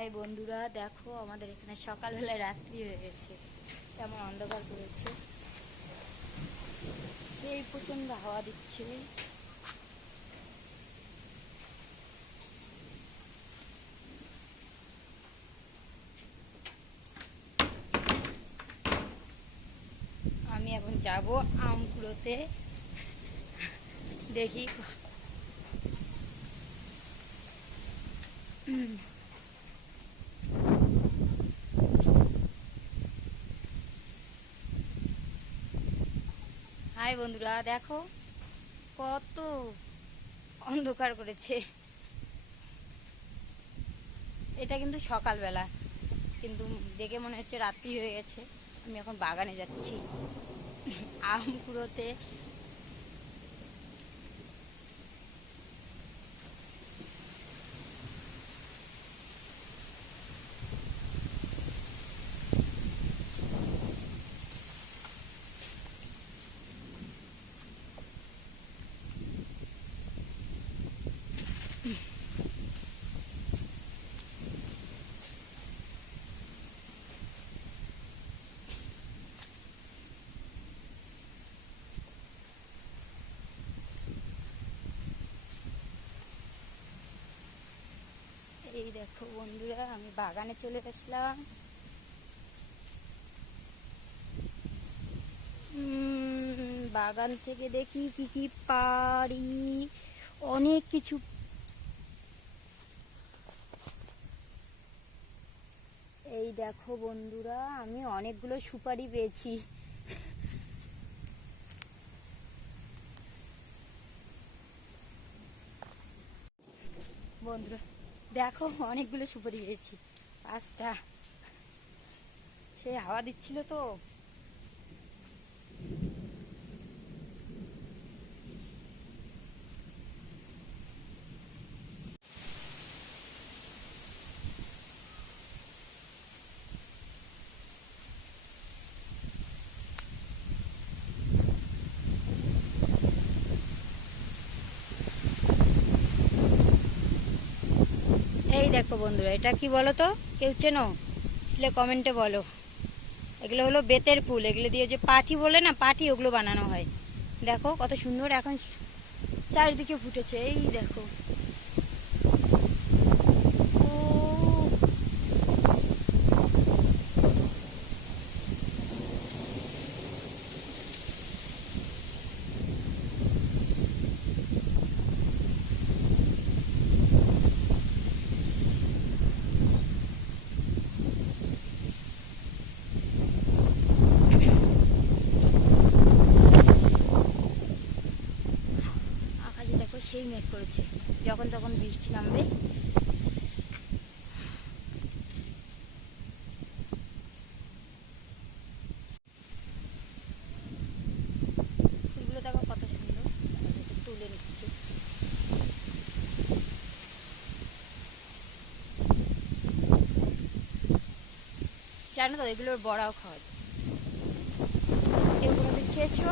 High বন্ধুরা, দেখো আমাদের এখানে সকালবেলায় রাত্রি হয়ে গেছে, কেমন অন্ধকার করেছে। সেই প্রচণ্ড হাওয়া দিচ্ছে। আমি এখন যাব আম কুড়োতে, দেখি। হাই বন্ধুরা, দেখো কত অন্ধকার করেছে। এটা কিন্তু সকালবেলা, কিন্তু দেখে মনে হচ্ছে রাত্রি হয়ে গেছে। আমি এখন বাগানে যাচ্ছি আম কুড়োতে। এই দেখো বন্ধুরা, আমি বাগানে চলে আসলাম। বাগান থেকে দেখি কি কি পারি। অনেক কিছু। এই দেখো বন্ধুরা, আমি অনেকগুলো সুপারি পেয়েছি। বন্ধুরা দেখো, অনেকগুলো সুপারি পেয়েছি, 5টা। সেই হাওয়া দিচ্ছিল তো। এই দেখো বন্ধুরা, এটা কি বলো তো? কেউ চেনো? কমেন্টে বলো। এগুলো হলো বেতের ফুল। এগুলো দিয়ে যে পাটি বলে না, পাটি, ওগুলো বানানো হয়। দেখো কত সুন্দর এখন চারিদিকে ফুটেছে। এই দেখো, আকাশে দেখো সেই মেঘ করেছে, যখন তখন বৃষ্টি নামবে। ফুলগুলো দেখো কত সুন্দর, তুলে নিচ্ছি। জানো তো, এগুলোর বড়াও খাওয়া যায়। কেউ কোনোদিন খেয়েছো?